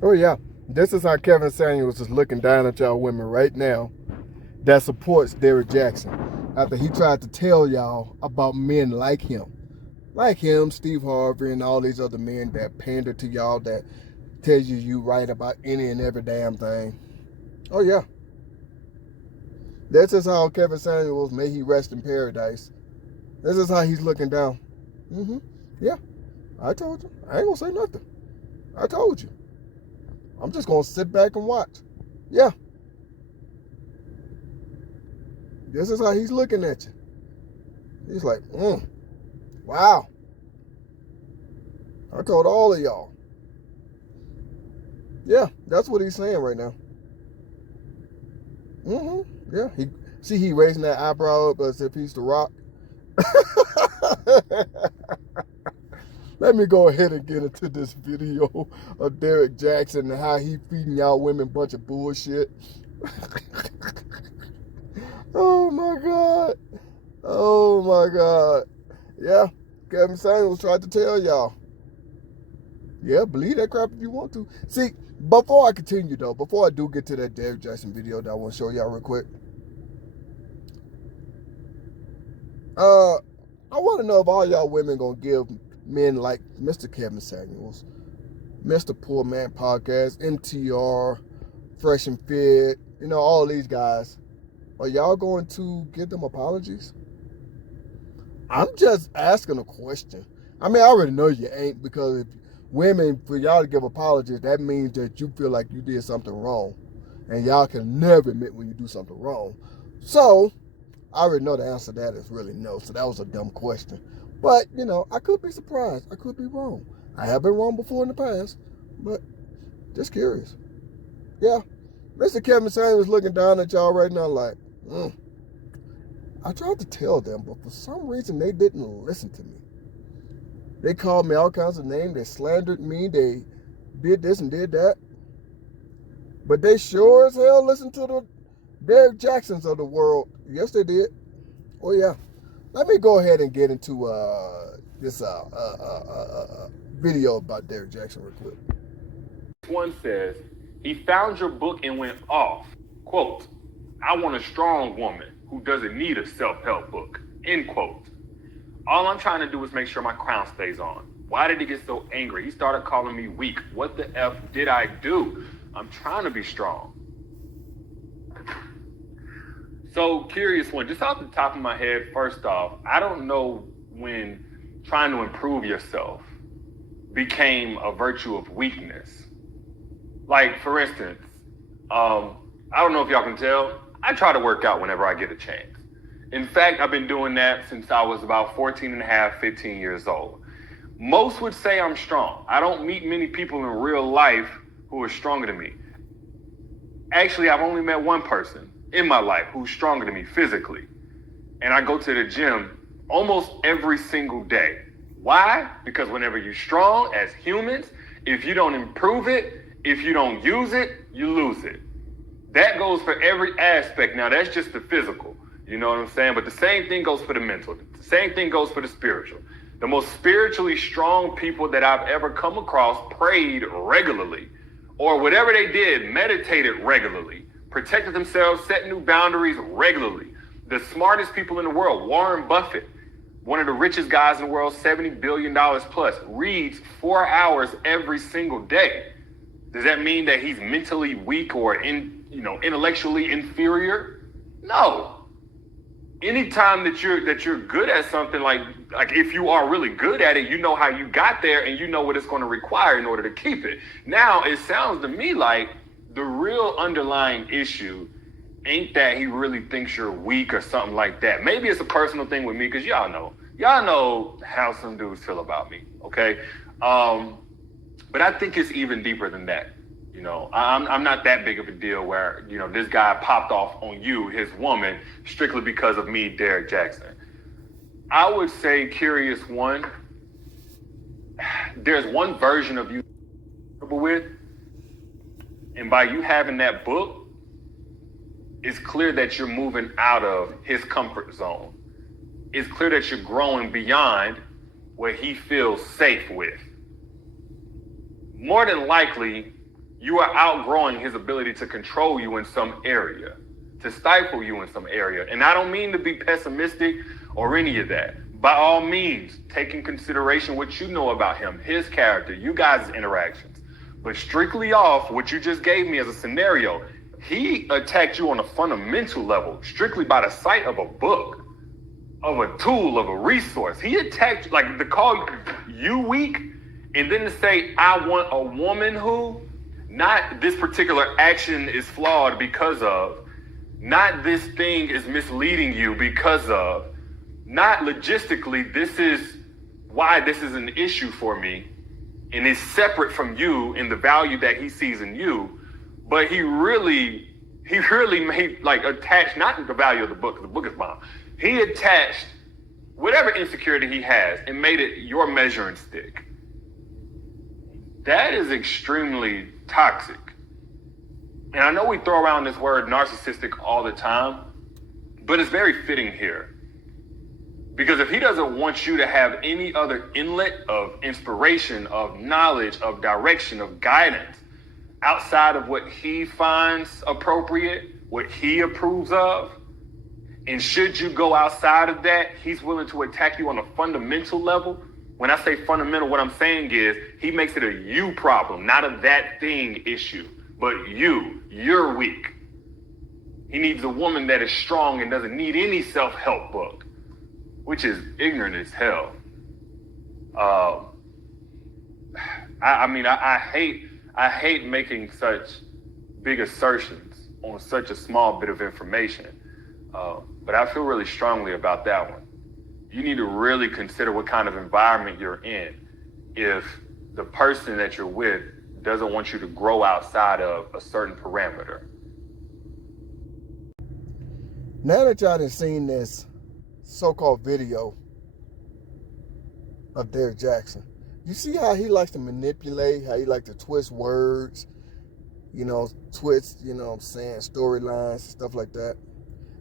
Oh yeah, this is how Kevin Samuels is looking down at y'all women right now that supports Derrick Jackson after he tried to tell y'all about men like him, Steve Harvey, and all these other men that pander to y'all that tells you right about any and every damn thing. Oh yeah, this is how Kevin Samuels, may he rest in paradise. This is how he's looking down. Mm-hmm. Yeah, I told you. I ain't gonna say nothing. I told you. I'm just gonna sit back and watch. Yeah, this is how he's looking at you. He's like, wow. I told all of y'all. Yeah, that's what he's saying right now. Yeah, he raising that eyebrow up as if he's the Rock. Let me go ahead and get into this video of Derrick Jackson and how he feeding y'all women a bunch of bullshit. Oh my God. Oh my God. Yeah, Kevin Samuels tried to tell y'all. Yeah, believe that crap if you want to. See, before I continue though, before I do get to that Derrick Jackson video that I want to show y'all real quick, I want to know if all y'all women gonna give men like Mr. Kevin Samuels, Mr. Poor Man Podcast, MTR, Fresh and Fit, all these guys. Are y'all going to give them apologies? I'm just asking a question. I mean, I already know you ain't, because if women, for y'all to give apologies, that means that you feel like you did something wrong. And y'all can never admit when you do something wrong. So, I already know the answer to that is really no. So that was a dumb question. But, I could be surprised. I could be wrong. I have been wrong before in the past. But, just curious. Yeah. Mr. Kevin Samuels looking down at y'all right now like, I tried to tell them, but for some reason they didn't listen to me. They called me all kinds of names. They slandered me. They did this and did that. But they sure as hell listened to the Derrick Jacksons of the world. Yes, they did. Oh, yeah. Let me go ahead and get into this video about Derrick Jackson real quick. One says, he found your book and went off. Quote, I want a strong woman who doesn't need a self-help book. End quote. All I'm trying to do is make sure my crown stays on. Why did he get so angry? He started calling me weak. What the F did I do? I'm trying to be strong. So, curious one, just off the top of my head, first off, I don't know when trying to improve yourself became a virtue of weakness. Like, for instance, I don't know if y'all can tell, I try to work out whenever I get a chance. In fact, I've been doing that since I was about 14 and a half, 15 years old. Most would say I'm strong. I don't meet many people in real life who are stronger than me. Actually, I've only met one person in my life who's stronger than me physically. And I go to the gym almost every single day. Why? Because whenever you're strong as humans, if you don't improve it, if you don't use it, you lose it. That goes for every aspect. Now, that's just the physical. You know what I'm saying? But the same thing goes for the mental. The same thing goes for the spiritual. The most spiritually strong people that I've ever come across prayed regularly, or whatever they did, meditated regularly, protected themselves, set new boundaries regularly. The smartest people in the world, Warren Buffett, one of the richest guys in the world, $70 billion plus, reads 4 hours every single day. Does that mean that he's mentally weak or intellectually inferior? No. Anytime that you're good at something, like if you are really good at it, you know how you got there and you know what it's going to require in order to keep it. Now, it sounds to me like the real underlying issue ain't that he really thinks you're weak or something like that. Maybe it's a personal thing with me, because y'all know how some dudes feel about me, okay? But I think it's even deeper than that. I'm not that big of a deal where, this guy popped off on you, his woman, strictly because of me, Derrick Jackson. I would say, curious one, there's one version of you with, and by you having that book, it's clear that you're moving out of his comfort zone. It's clear that you're growing beyond what he feels safe with. More than likely, you are outgrowing his ability to control you in some area, to stifle you in some area. And I don't mean to be pessimistic or any of that. By all means, take in consideration what you know about him, his character, you guys' interactions. But strictly off what you just gave me as a scenario, he attacked you on a fundamental level, strictly by the sight of a book, of a tool, of a resource. He attacked, like, to call you weak, and then to say, I want a woman who, not this particular action is flawed because of, not this thing is misleading you because of, not logistically, this is why this is an issue for me, and is separate from you in the value that he sees in you. But he really made, like, attached, not the value of the book is bomb. He attached whatever insecurity he has and made it your measuring stick. That is extremely toxic. And I know we throw around this word narcissistic all the time, but it's very fitting here. Because if he doesn't want you to have any other inlet of inspiration, of knowledge, of direction, of guidance, outside of what he finds appropriate, what he approves of, and should you go outside of that, he's willing to attack you on a fundamental level. When I say fundamental, what I'm saying is he makes it a you problem, not a that thing issue, but you're weak. He needs a woman that is strong and doesn't need any self-help book, which is ignorant as hell. I hate making such big assertions on such a small bit of information, but I feel really strongly about that one. You need to really consider what kind of environment you're in if the person that you're with doesn't want you to grow outside of a certain parameter. Now that y'all done seen this so-called video of Derrick Jaxn, you see how he likes to manipulate, how he likes to twist words, twist, storylines, stuff like that.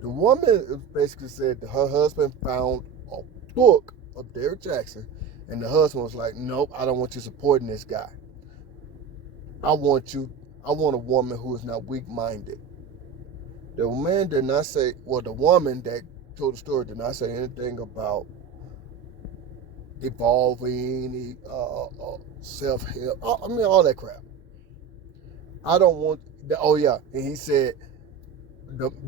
The woman basically said that her husband found a book of Derrick Jaxn, and the husband was like, nope, I don't want you supporting this guy. I want a woman who is not weak-minded. The man did not say, the woman that told the story did not say anything about evolving, self-help, all that crap. I don't want, and he said,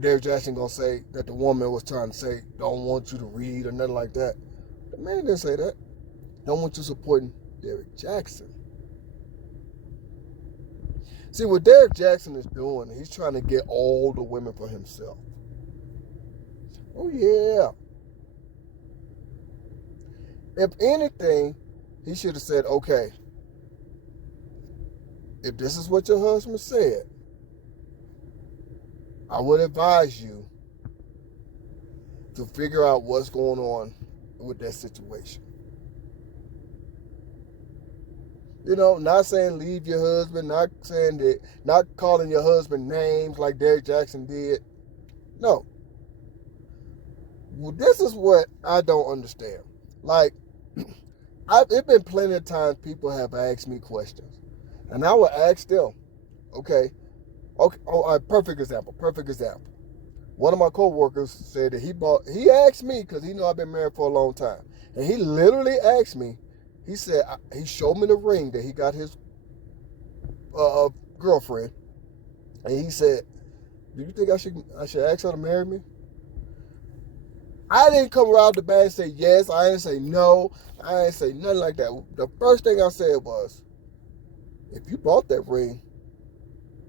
Derrick Jaxn gonna say that the woman was trying to say, don't want you to read or nothing like that. The man didn't say that. Don't want you supporting Derrick Jaxn. See, what Derrick Jaxn is doing, he's trying to get all the women for himself. Oh, yeah. If anything, he should have said, okay, if this is what your husband said, I would advise you to figure out what's going on with that situation. Not saying leave your husband, not saying that, not calling your husband names like Derrick Jaxn did. No. Well, this is what I don't understand. Like, it's been plenty of times people have asked me questions, and I will ask them, okay, perfect example. One of my coworkers said that he asked me, because he know I've been married for a long time, and he literally asked me, he said, he showed me the ring that he got his girlfriend, and he said, do you think I should ask her to marry me? I didn't come around the bat and say yes, I didn't say no, I didn't say nothing like that. The first thing I said was, if you bought that ring,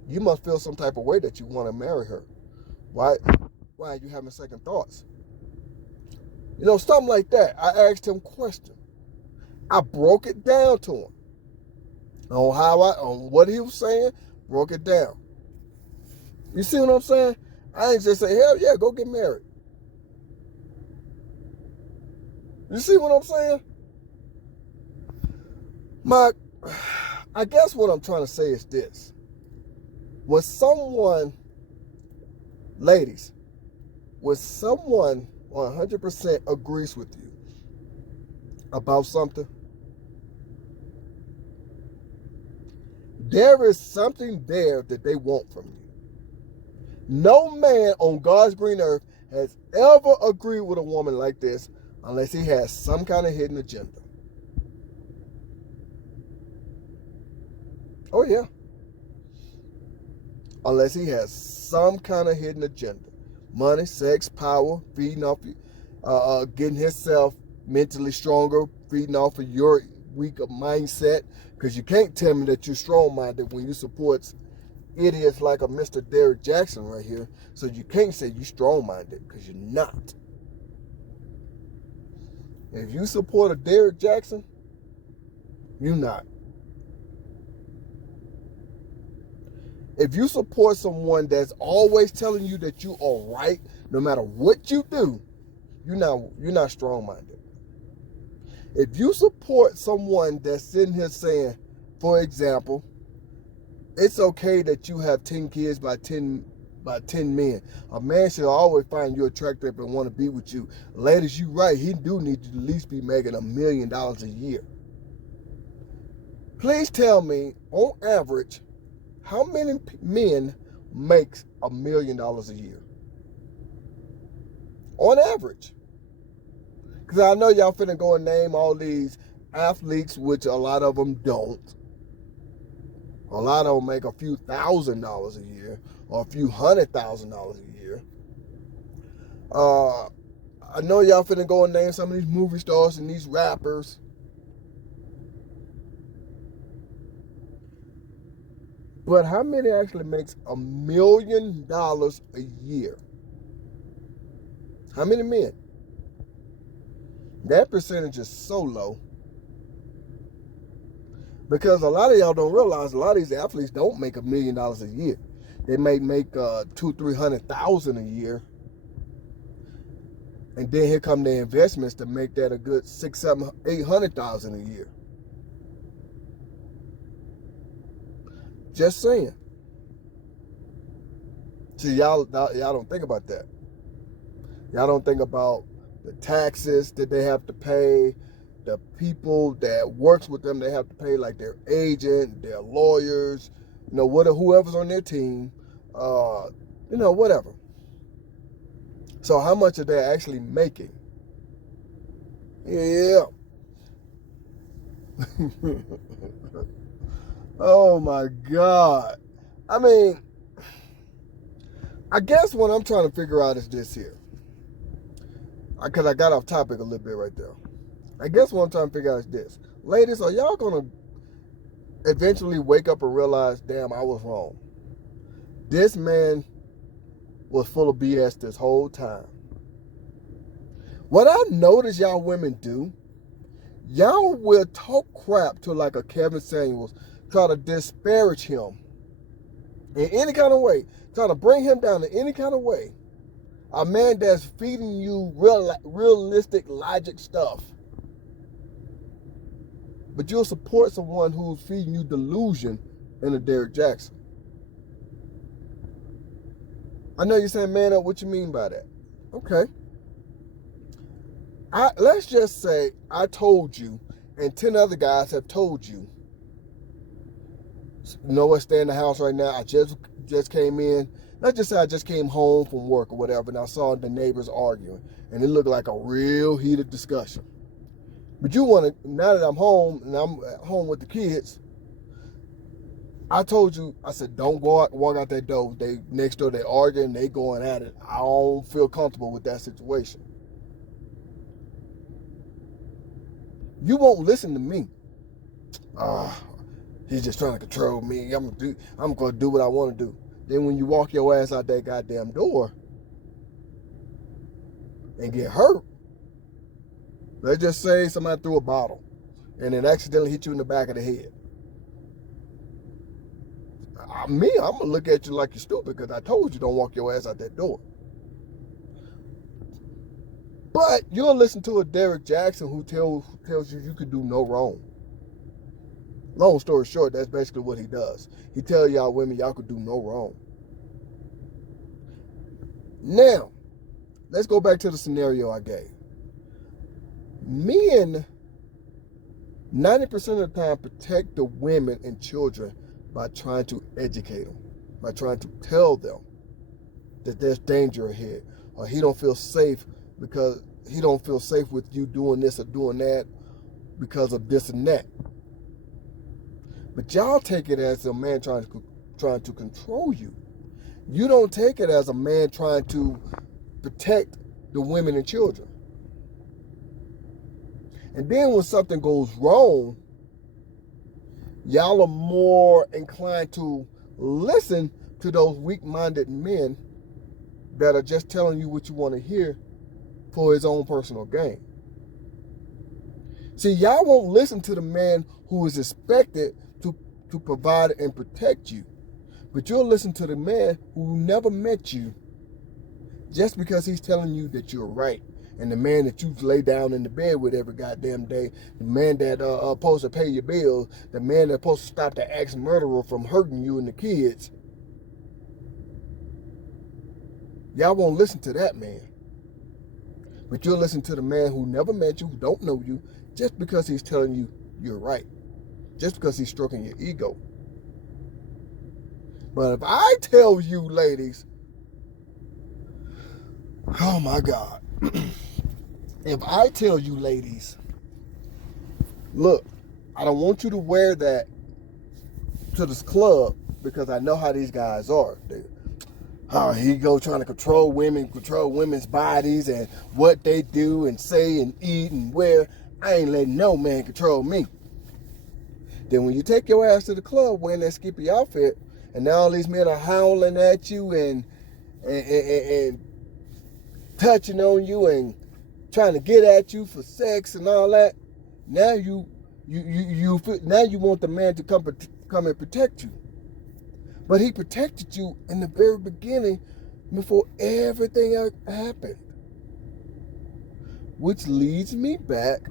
you must feel some type of way that you want to marry her. Why are you having second thoughts? Something like that. I asked him questions. I broke it down to him on what he was saying, broke it down. You see what I'm saying? I ain't just say, hell yeah, go get married. You see what I'm saying? I guess what I'm trying to say is this. When someone 100% agrees with you about something, There is something there that they want from you. No man on God's green earth has ever agreed with a woman like this unless he has some kind of hidden agenda. Oh yeah. Unless he has some kind of hidden agenda. Money, sex, power, feeding off, getting himself mentally stronger, feeding off of your weaker mindset. Because you can't tell me that you're strong-minded when you support idiots like a Mr. Derrick Jaxn right here. So you can't say you're strong-minded because you're not. If you support a Derrick Jaxn, you're not. If you support someone that's always telling you that you are right, no matter what you do, you're not strong-minded. If you support someone that's sitting here saying, for example, it's okay that you have 10 kids by 10 men. A man should always find you attractive and want to be with you. Ladies, you right. He do need to at least be making $1 million a year. Please tell me, on average, how many men makes $1 million a year? On average. Because I know y'all finna go and name all these athletes, which a lot of them don't. A lot of them make a few $1,000s a year or a few $100,000 a year. I know y'all finna go and name some of these movie stars and these rappers. But how many actually makes $1 million a year? How many men? That percentage is so low. Because a lot of y'all don't realize a lot of these athletes don't make $1 million a year. They may make $200,000-300,000 a year. And then here come the investments to make that a good $600,000-800,000 a year. Just saying. See, y'all don't think about that. Y'all don't think about the taxes that they have to pay, the people that works with them they have to pay, like their agent, their lawyers, whoever's on their team, whatever. So how much are they actually making? Yeah. Oh my God. I mean, I guess what I'm trying to figure out is this here. Because I got off topic a little bit right there. I guess what I'm trying to figure out is this. Ladies, are y'all going to eventually wake up and realize, damn, I was wrong? This man was full of BS this whole time. What I notice y'all women do, y'all will talk crap to like a Kevin Samuels, try to disparage him in any kind of way, try to bring him down in any kind of way. A man that's feeding you realistic logic stuff. But you'll support someone who's feeding you delusion in a Derrick Jaxn. I know you're saying, man, what you mean by that? Okay. Let's just say I told you, and 10 other guys have told you, what, stay in the house right now. I just came in. Let's just say I just came home from work or whatever, and I saw the neighbors arguing, and it looked like a real heated discussion. But you want to, now that I'm home, and I'm at home with the kids, I told you, I said, don't walk out that door. They next door, they arguing, they going at it. I don't feel comfortable with that situation. You won't listen to me. He's just trying to control me. I'm going to do what I want to do. Then when you walk your ass out that goddamn door and get hurt, let's just say somebody threw a bottle and then accidentally hit you in the back of the head. I'm going to look at you like you're stupid because I told you don't walk your ass out that door. But you'll listen to a Derrick Jaxn who tells you you could do no wrong. Long story short, that's basically what he does. He tells y'all women y'all could do no wrong. Now, let's go back to the scenario I gave. Men, 90% of the time, protect the women and children by trying to educate them, by trying to tell them that there's danger ahead, or he don't feel safe because he don't feel safe with you doing this or doing that because of this and that. But y'all take it as a man trying to control you. You don't take it as a man trying to protect the women and children. And then when something goes wrong, y'all are more inclined to listen to those weak-minded men that are just telling you what you want to hear for his own personal gain. See, y'all won't listen to the man who is expected to provide and protect you. But you'll listen to the man who never met you just because he's telling you that you're right. And the man that you lay down in the bed with every goddamn day, the man that supposed to pay your bills, the man that's supposed to stop the ex-murderer from hurting you and the kids. Y'all won't listen to that man. But you'll listen to the man who never met you, who don't know you, just because he's telling you you're right. Just because he's stroking your ego. But if I tell you, ladies, oh my God. If I tell you, ladies, look, I don't want you to wear that to this club because I know how these guys are. He go trying to control women, control women's bodies and what they do and say and eat and wear. I ain't letting no man control me. Then when you take your ass to the club wearing that skimpy outfit, and now all these men are howling at you and touching on you and trying to get at you for sex and all that, now you want the man to come and protect you. But he protected you in the very beginning before everything happened. Which leads me back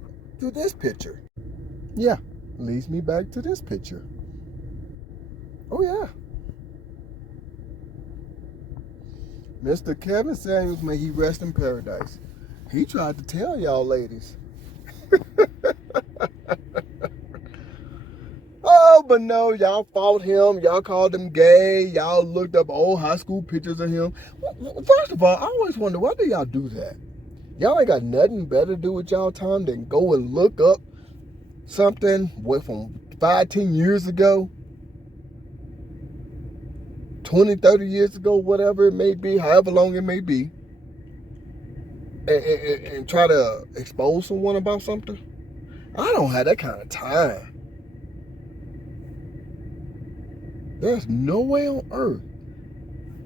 to this picture. Yeah, leads me back to this picture. Oh yeah. Mr. Kevin Samuels, may he rest in paradise. He tried to tell y'all ladies. Oh, but no, y'all fought him. Y'all called him gay. Y'all looked up old high school pictures of him. First of all, I always wonder, why do y'all do that? Y'all ain't got nothing better to do with y'all time than go and look up something from 5-10 years ago, 20-30 years ago, whatever it may be, however long it may be, and try to expose someone about something. I don't have that kind of time. There's no way on earth.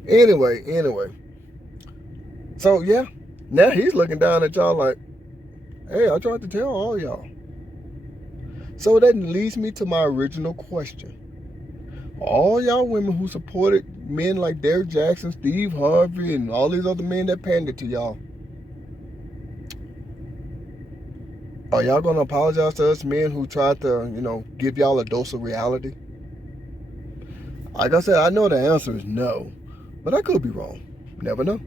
Anyway. So yeah, now he's looking down at y'all like, hey, I tried to tell all y'all. So that leads me to my original question. All y'all women who supported men like Derrick Jackson, Steve Harvey, and all these other men that pandered to y'all, are y'all gonna apologize to us men who tried to, give y'all a dose of reality? Like I said, I know the answer is no, but I could be wrong. Never know.